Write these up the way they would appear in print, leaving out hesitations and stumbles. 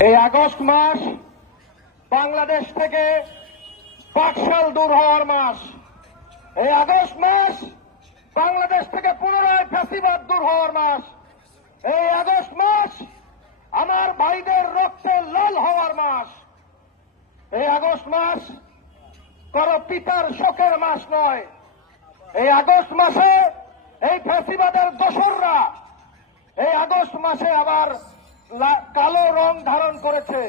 এই আগস্ট মাস বাংলাদেশ থেকে পাকশাল দূর হওয়ার মাস। এই আগস্ট মাস বাংলাদেশ থেকে পুনরায় ফ্যাসিবাদ দূর হওয়ার মাস। এই আগস্ট মাস আমার ভাইদের রক্তে লাল হওয়ার মাস। এই আগস্ট মাস কারো পিতার শোকের মাস নয়। এই আগস্ট মাসে এই ফ্যাসিবাদের দোসররা এই আগস্ট মাসে আবার কালো রং ধারণ করেছে।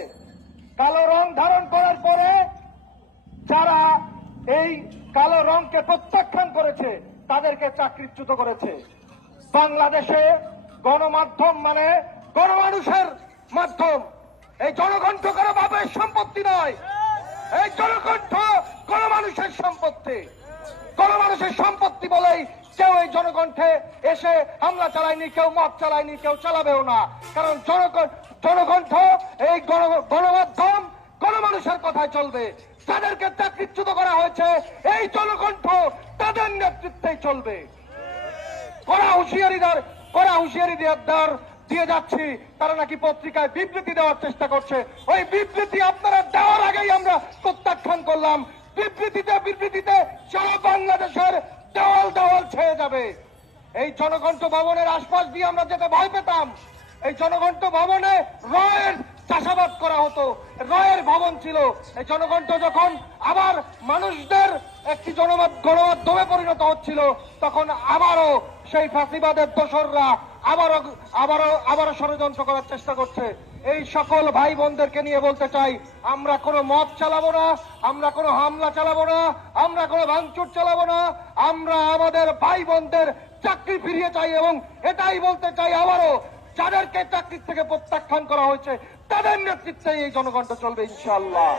কালো রং ধারণ করার পরে যারা এই কালো রংকে প্রত্যাখ্যান করেছে তাদেরকে চাকরিচ্যুত করেছে। বাংলাদেশে গণমাধ্যম মানে গণমানুষের মাধ্যম। এই জনকণ্ঠ কোনো বাপের সম্পত্তি নয়। এই জনকণ্ঠ গণমানুষের সম্পত্তি। গণমানুষের সম্পত্তি বলেই কেউ এই জনকণ্ঠে এসে হামলা চালায়নি, কেউ মত চালায়নি, কেউ চালাবেও না। কারণ জনকণ্ঠ এই গণমাধ্যম গণমানুষের কথায় চলবে। যাদেরকে চাকরিচ্যুত করা হয়েছে এই জনকণ্ঠ তাদের নেতৃত্বেই চলবে। কড়া হুঁশিয়ারি দিয়ে যাচ্ছি তারা নাকি পত্রিকায় বিবৃতি দেওয়ার চেষ্টা করছে। ওই বিবৃতি আপনারা দেওয়ার আগেই আমরা প্রত্যাখ্যান করলাম। বিবৃতিতে সারা বাংলাদেশের দেওয়াল ছেয়ে যাবে। এই জনকণ্ঠ ভবনের আশপাশ দিয়ে আমরা যেতে ভয় পেতাম। এই জনকণ্ঠ ভবনে রয়ের চাষাবাদ করা হতো, রয়ের ভবন ছিল। এই জনকণ্ঠ যখন আবার মানুষদের একটি গণমাধ্যমে পরিণত হচ্ছিল তখন আবারও সেই ফাঁসিবাদের দোসররা আবারও ষড়যন্ত্র করার চেষ্টা করছে। এই সকল ভাই বোনদেরকে নিয়ে বলতে চাই, আমরা কোনো মত চালাবো না, আমরা কোনো হামলা চালাবো না, আমরা কোনো ভাঙচুর চালাবো না। আমরা আমাদের ভাই বোনদের চাকরি ফিরিয়ে চাই এবং এটাই বলতে চাই আবারও যাদেরকে চাকরি থেকে প্রত্যাখ্যান করা হয়েছে তাদের নেতৃত্বে এই জনকণ্ঠ চলবে ইনশাআল্লাহ।